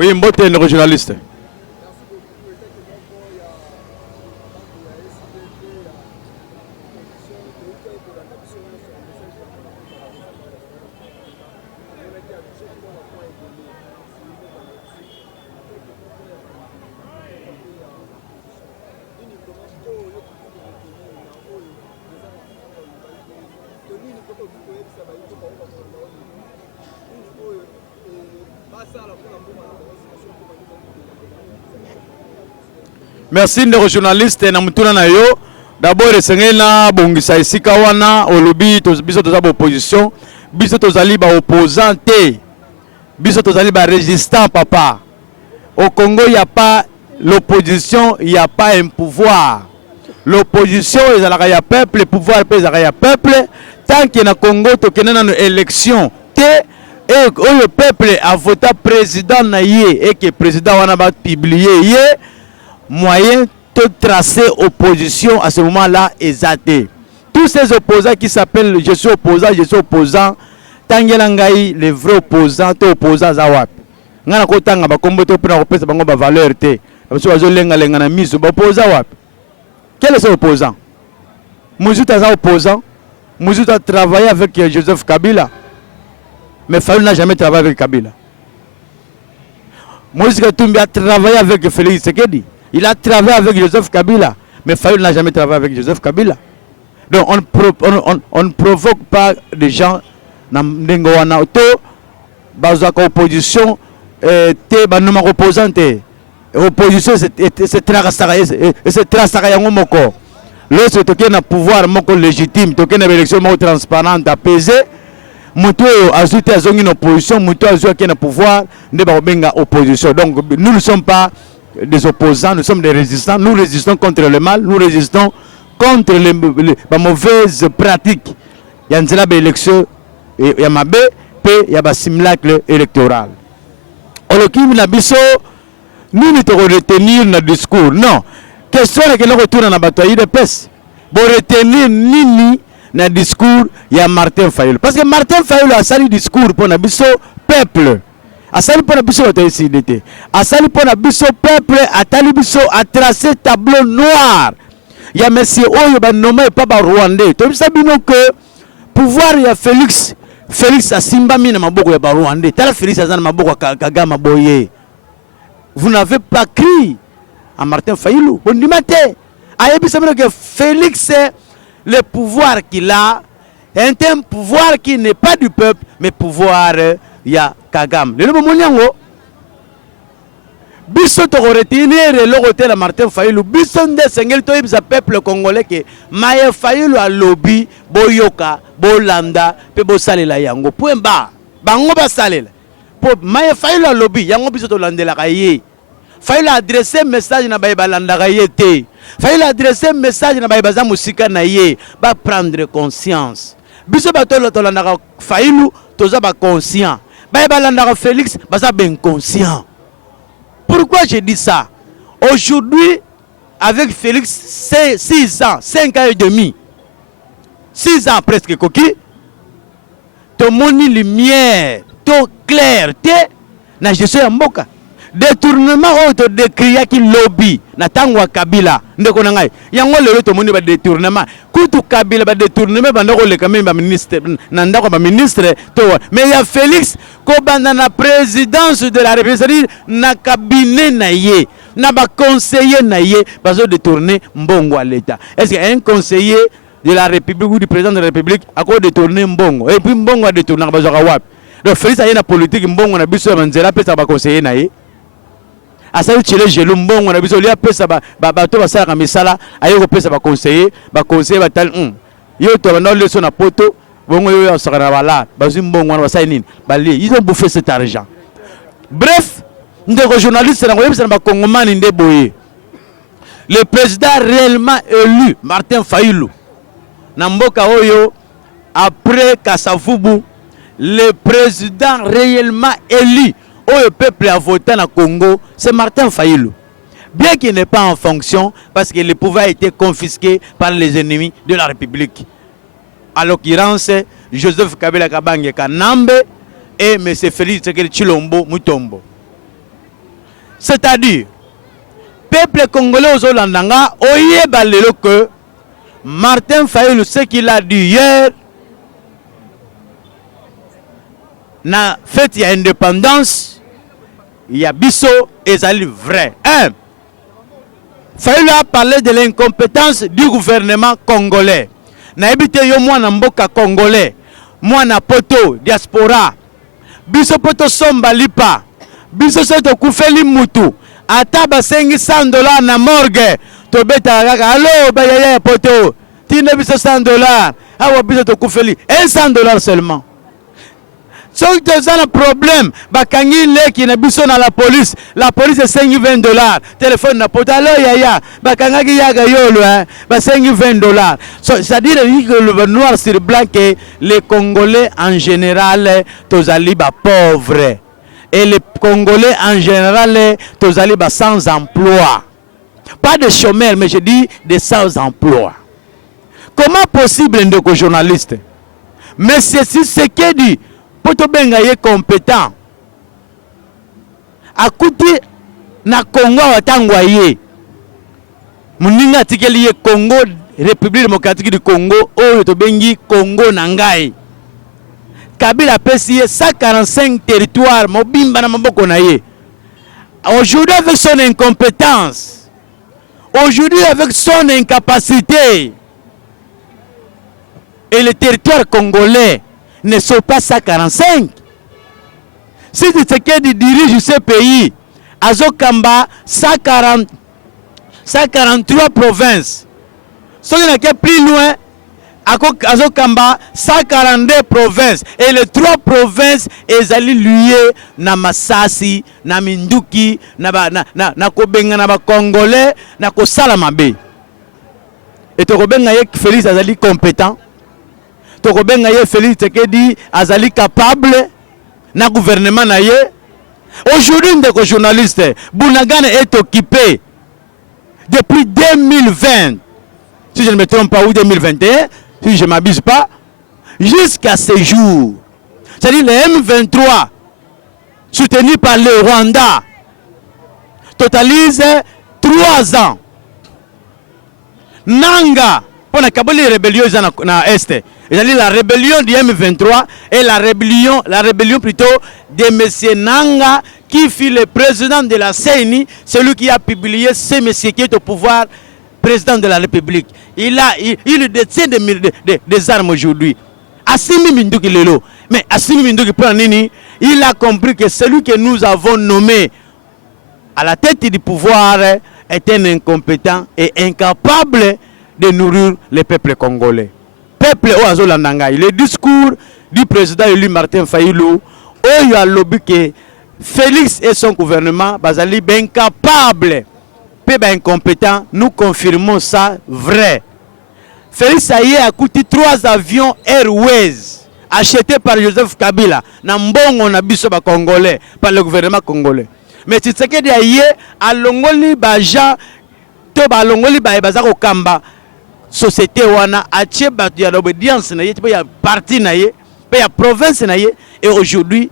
Oui, mbote le journaliste. Merci de journaliste na mutuna na yo. D'abord esengena bongisa esika wana olobi biso toza opposition, biso tozali ba opposant te. Biso tozali ba résistant papa. Au Congo il y a pas l'opposition, il y a pas un pouvoir. L'opposition ezalaka ya peuple, le pouvoir pe ezalaka ya peuple. Tant que na Congo tokena na élection te et le peuple a voté président na yé et que président wana ba publier yé moyen de tracer opposition à ce moment-là exacté. Tous ces opposants qui s'appellent je suis opposant, tangelangai les vrais opposants, to opposants zawap. Ngana ko tanga ba kombo to pena ko pesa bango ba valeur te. Parce que bazolenga lenga na miso ba opposant wap. Quel est ce opposant? Mouzouta za opposant. Mouzouta a travaillé avec Joseph Kabila. Mais Fayoulou n'a jamais travaillé avec Kabila. Moïse Katumbi a travaillé avec Félix Tshisekedi. Il a travaillé avec Joseph Kabila. Mais Fayoulou n'a jamais travaillé avec Joseph Kabila. Donc on ne provoque pas des gens dans l'Ngowana. Bazaka opposition, te banuma opposante. Opposition c'est trasaka yango moko. Lorsque tu as un pouvoir moko légitime, tu as une élection moko transparente, apaisée, mutu azuti azongi na opposition, mutu azuti na pouvoir, ne ba benga opposition. Donc nous ne sommes pas des opposants, nous sommes des résistants. Nous résistons contre le mal, nous résistons contre les mauvaises pratiques. Il y a une élection, il y a ma il y a un simulacre électoral. Olokim na biso nous ne te retenir dans le discours. Non. Question est que nous retournons dans la bataille de peste. Pour retenir nini dans le discours, il y a Martin Fayoulou. Parce que Martin Fayoulou a sali discours pour nabiso peuple. A sali pour nabiso l'autorité. A sali pour nabiso peuple, a tali biso a tracé tableau noir. Il y a monsieur Oyo ba nommé pas ba Rwandais. Tu sais bien que pouvoir il y a Félix a simba mina maboko ya ba Rwandais. Tala Félix azana maboko Kagame boye. Vous n'avez pas crié à Martin Fayoulou. Vous dites que Félix, c'est le pouvoir qu'il a, est un pouvoir qui n'est pas du peuple, mais pouvoir il y a Kagame. Le moment où biso to retenir le côté de Martin Fayoulou, biso nde sengel to ibza peuple congolais que Maye Fayoulou a lobby boyoka, bolanda, pe bo salela yango. Point bas. Bango ba salela. Pour Maye Fayoulou a lobby, yango biso to landela kaye. Fayoulou adresser message na baye balanda kaye te. Fayoulou adresser message na baye baza musika na ye, ba prendre conscience. Biso ba to landa Fayoulou, toza ba conscient. Baye balanda Félix, baza ben conscient. Pourquoi je dis ça? Aujourd'hui, avec Félix, c'est 6 ans, 5 ans et demi. 6 ans presque, coquille. Ton moni lumière, ton clarté, na je suis en boka. Détournement auto décrit qui lobby, na tangwa Kabila. Ndeko na ngai. Yango lelo to moni ba détournement. Kutu Kabila ba détournement ba ndoko le kamé ba ministre, na ndako ba ministre to. Mais il y a Félix ko banda na présidence de la République, na cabinet na ye, na ba conseiller na ye, ba zo détourner mbongo à l'état. Est-ce qu'un conseiller de la République ou du président de la République a quoi détourner mbongo? Et puis mbongo a détourner ba zo ka wap. Donc Félix a na politique mbongo na biso ba nzela pesa ba conseiller na ye. Asali chile jelu mbongo na biso lia pesa ba to ba sala misala ayoko pesa ba conseiller ba tal yo to ba leso na poto bongo yo sakana bala bazu mbongo na basai nini bali ils ont bouffé cet argent. Bref, ndeko journaliste na ngoyebisa na ba kongomani nde boye. Le président réellement élu Martin Fayoulou na mboka oyo après Kasavubu, le président réellement élu le peuple a voté dans le Congo, c'est Martin Fayoulou. Bien qu'il n'est pas en fonction, parce que le pouvoir a été confisqué par les ennemis de la République. À l'occurrence, Joseph Kabila Kabange Kanambe et M. Félix Tshisekedi Tshilombo Mutombo. C'est-à-dire, peuple congolais aux Olandanga, oyeba lelo que Martin Fayulu, ce qu'il a dit hier, na fête il y a indépendance, il y a biso et ça vrai. Un, Fayulu a parlé de l'incompétence du gouvernement congolais. Na ebite yo mwana mboka congolais, mwana poto diaspora. Biso poto somba lipa. Biso soto kufeli mutu. Ata basengi $100 na morgue. To beta kaka allo ba ya poto. Tine biso $100. Awa biso to kufeli $100 seulement. So tu as un problème, bakangi leki na biso na la police est $20. Téléphone na poto allo yaya, bakanga ki yaga yolo hein, ba $20. So c'est-à-dire que le noir sur blanc que les Congolais en général tozali ba pauvres et les Congolais en général tozali ba sans emploi. Pas de chômeurs mais je dis des sans emploi. Comment possible ndeko journaliste? Mais c'est ce que dit poto benga ye compétent akuti na Congo watangwa ye muninga tikeli ye Congo République démocratique du Congo oyo to bengi Congo na ngai Kabila pesi ye 145 territoires mobimba na maboko na ye. Aujourd'hui avec son incompétence, aujourd'hui avec son incapacité, et les territoires congolais ne sont pas 145. Si Tshisekedi dirige ce pays, Azokamba 143 provinces. Ce qui est plus loin, Azokamba 142 provinces. Et les 3 provinces sont liées na Masasi, na Minduki, na Kobenga, na Congolais, na Kosalamabe. Et Tokobenga yek Félix Azali compétent. Tokobenga ye Félix Tshisekedi azali capable na gouvernement na ye. Aujourd'hui ndeko journaliste, Bunagana est occupé depuis 2020, si je ne me trompe pas, ou 2021, si je ne m'abuse pas, jusqu'à ce jour. C'est-à-dire le M23, soutenu par le Rwanda, totalise 3 ans. Nanga, pour la Kabuli rébellion na Est. C'est-à-dire la rébellion du M23 et la rébellion plutôt de M. Nanga qui fut le président de la CENI, celui qui a publié ce monsieur qui est au pouvoir, président de la République. Il détient des armes aujourd'hui. Assimi Minduki Lelo. Mais Assimi Minduki Pranini, il a compris que celui que nous avons nommé à la tête du pouvoir est un incompétent et incapable de nourrir le peuple congolais. Peuple Oazo Landanga. Le discours du président élu Martin Fayulu, où il a lobby que Félix et son gouvernement basali ben incapable, peu incompétent. Nous confirmons ça vrai. Félix Aye a coûté 3 avions Airways achetés par Joseph Kabila, Nambongo na biso ba congolais, par le gouvernement congolais. Mais c'est ce que Aye a longoli ba Jean, to ba longoli ba bazako kamba. Société wana atie batu ya l'obédience na ye, il y a parti na ye, il y a province na ye, et aujourd'hui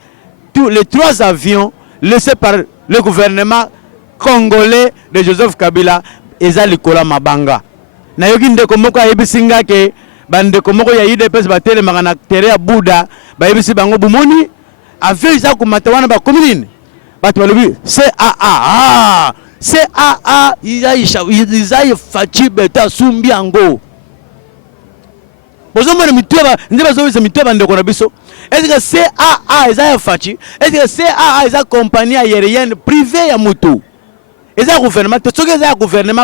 tous les 3 avions laissés par le gouvernement congolais de Joseph Kabila eza likola mabanga. Na yoki ndeko moko ayebisinga ke bandeko moko ya UDPS batele mangana tere ya Buda bayebisi bango bumoni avion isa kumata wana ba commune batu balobi CAA CAA Isaïe Fachi Beta Sumbiango. Est-ce que CAA Isaïe Fachi? Est-ce que CAA est une compagnie aérienne privée à Moutou? Est-ce que gouvernement? Est-ce que le gouvernement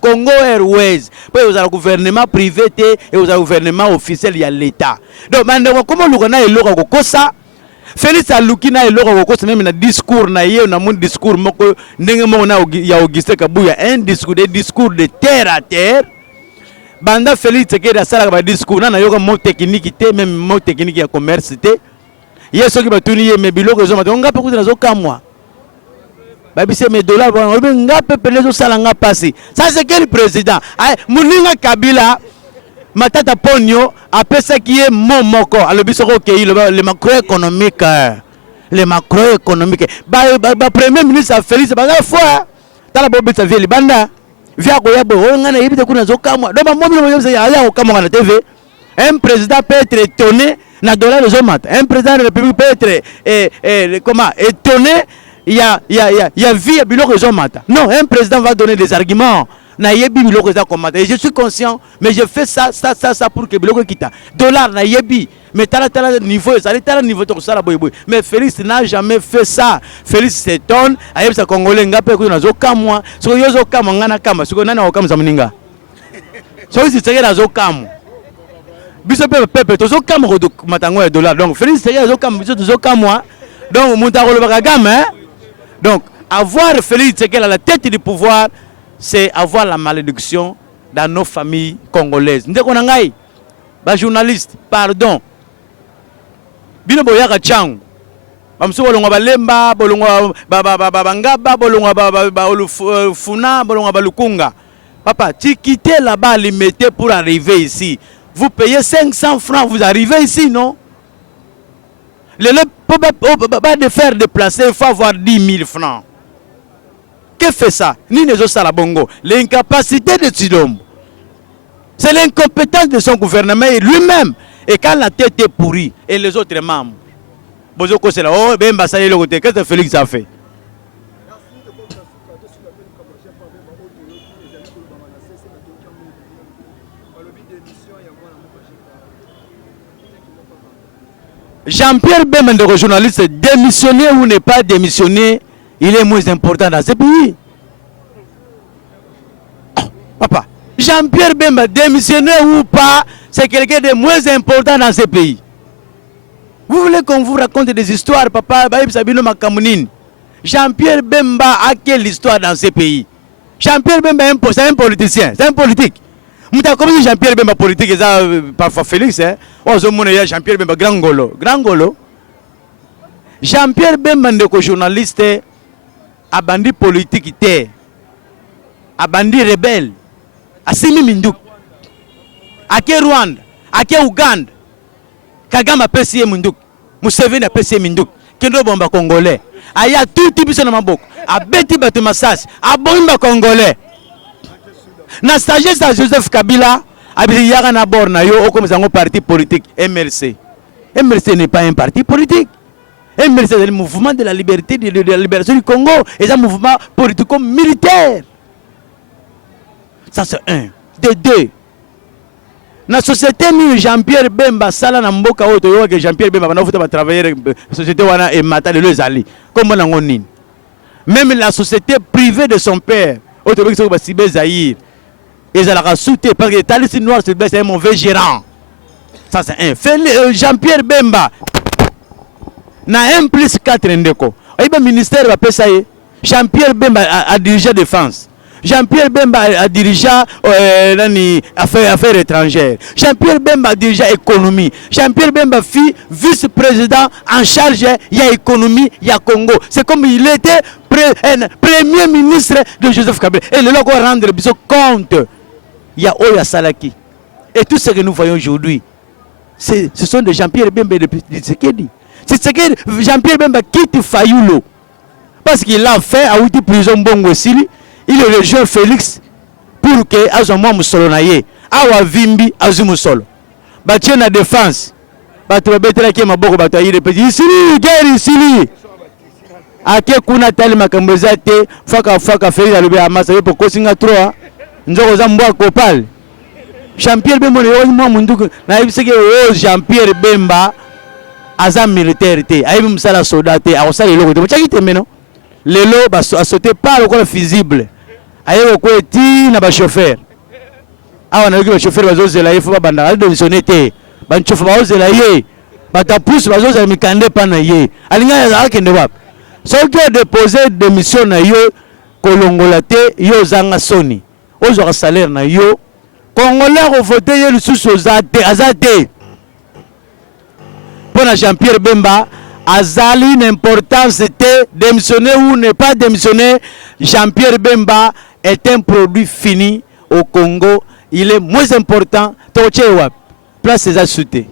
Congo Airways? Puis vous avez un gouvernement privé et vous avez un gouvernement officiel, il y a l'État. Donc, comment vous avez un ça? Félix Alukina eloko kokosa même na discours na ye na mon discours moko ndenge moko na ya Augustin Kabuya, un discours de terre à terre. Banda Félix Tshisekedi asala ba discours na yoka mot technique te, même mot technique ya commerce te. Yeso ki batuni ye mebiloko zo matonga ngape kuza zo kamwa. Ba bise mes dollars ba ngape pele zo sala nga passer. Ça c'est quel président? Ay muninga Kabila Matata Ponyo après ça qui est mon moko le bisoko le macroéconomique les macroéconomiques. Premier ministre Félix Baza fois dans la bobe sa vie libanda via koyabo on a évité kuna zokamwa donc moi je sais ya okamwa na TV. Un président peut être étonné na dollar les hommes. Un président de la République peut être comment étonné il y a vie biloko les hommes. Non, un président va donner des arguments. Na yebi biloko za komata et je suis conscient mais je fais ça pour que biloko kita dollar na yebi mais tala niveau ça tala niveau to ça la boy mais Félix n'a jamais fait ça. Félix s'étonne ayeb sa congolais ngape ko nazo kamwa so yozo kamwa ngana kama so nana okama za muninga so si tseke nazo kamwa biso pepe to zo kamwa ko matango ya dollar donc Félix tseke nazo kamwa biso to zo kamwa donc muta ko lobaka gamme donc avoir Félix tseke à la tête du pouvoir c'est avoir la malédiction dans nos familles congolaises. Nous sommes des journalistes, pardon. Bino boyaka chang. Bamso bolonga balemba, bolonga bangaba, bolonga funa, bolonga balukunga. Papa, tu quittez là-bas limité pour arriver ici. Vous payez 500 francs, vous arrivez ici, non? Pas de faire déplacer, il faut avoir 10 000 francs. Que fait ça? Ni les autres Bongo. L'incapacité de Tshilombo. C'est l'incompétence de son gouvernement et lui-même. Et quand la tête est pourrie, et les autres membres. Bozoko c'est là. Oh, ben Bassali le côté. Qu'est-ce que Félix a fait? Jean-Pierre Bemba, le journaliste, démissionner ou ne pas démissionner, il est moins important dans ce pays. Oh, papa, Jean-Pierre Bemba, démissionner ou pas, c'est quelqu'un de moins important dans ce pays. Vous voulez qu'on vous raconte des histoires, papa? Jean-Pierre Bemba a quelle histoire dans ce pays? Jean-Pierre Bemba, c'est un politicien, c'est un politique. Comme Jean-Pierre Bemba politique, c'est parfois Félix. Oh, Jean-Pierre Bemba, grand golo. Jean-Pierre Bemba, journaliste, a bandi politique, a bandi rebelle, a Simi Minduk, a Rwanda, a Ouganda, Kagame a PCA Minduk, Museveni a PCA Minduk, Kendo Bomba Congolais, a ya tout type de maboko, a Beti Batumassas, a Bomba Congolais. Na sagesse de Joseph Kabila, a Yara na borna yo, comme un parti politique, MRC. MRC n'est pas un parti politique. MRC c'est le mouvement de la liberté, de la libération du Congo, et c'est un mouvement politico-militaire. Ça c'est un. De deux. Dans la société, Jean-Pierre Bemba, Sala Namboka, que Jean-Pierre Bemba va travailler dans la société et mater les alliés. Comme on a. Même la société privée de son père, Zahir, ils ont soutenu parce que les talibans noirs, c'est un mauvais gérant. Ça c'est un. Jean-Pierre Bemba, na 1 plus 4 ndeko. Le ministère va payer ça. Jean-Pierre Bemba a dirigé la défense. Jean-Pierre Bemba a dirigé affaires étrangères. Jean-Pierre Bemba a dirigé l'économie. Jean-Pierre Bemba fut vice-président en charge de l'économie du Congo. C'est comme il était premier ministre de Joseph Kabila. Et le logo rendre compte. Il y a Oya Salaki. Et tout ce que nous voyons aujourd'hui, ce sont des Jean-Pierre Bemba de Tshisekedi. C'est ce que Jean-Pierre Bemba quitte Fayoulo. Parce qu'il a fait à Outi prison Bongo Sili. Il est le jeune Félix pour que Azomwa Moussolonaye, Awa Vimbi, Azumusolo. Batien la défense. Batoubetra qui m'a beaucoup bataillé de petit. Ici, guerre ici. Ake kuna tali makambezate, faka Félix alubé amasa pour Kosinga 3. Nzoko Zambwa Kopal. Jean-Pierre Bemba, Jean-Pierre Bemba, Azam militaire, Aïe Moussala soldat, Aosal et l'eau. Les lots a sauté pas le corps visible. Aïe au côté n'a pas chauffeur. Ah on a vu que le chauffeur va oser là, il faut pas bandager de sonneté. Ban chauffeur va oser là yé. Bata pousse va oser mi kande pas na yé. Alinga ya kende wap. Ceux qui ont déposé démission na yo kolongolate yo zanga soni. Ozo salaire na yo. Congolais ont voté yo sous azate. Pour Jean-Pierre Bemba. Azali, l'importance c'était démissionner ou ne pas démissionner. Jean-Pierre Bemba est un produit fini au Congo. Il est moins important. Place des Asouté.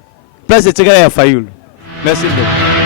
Place de Tségala Fayoul. Merci beaucoup.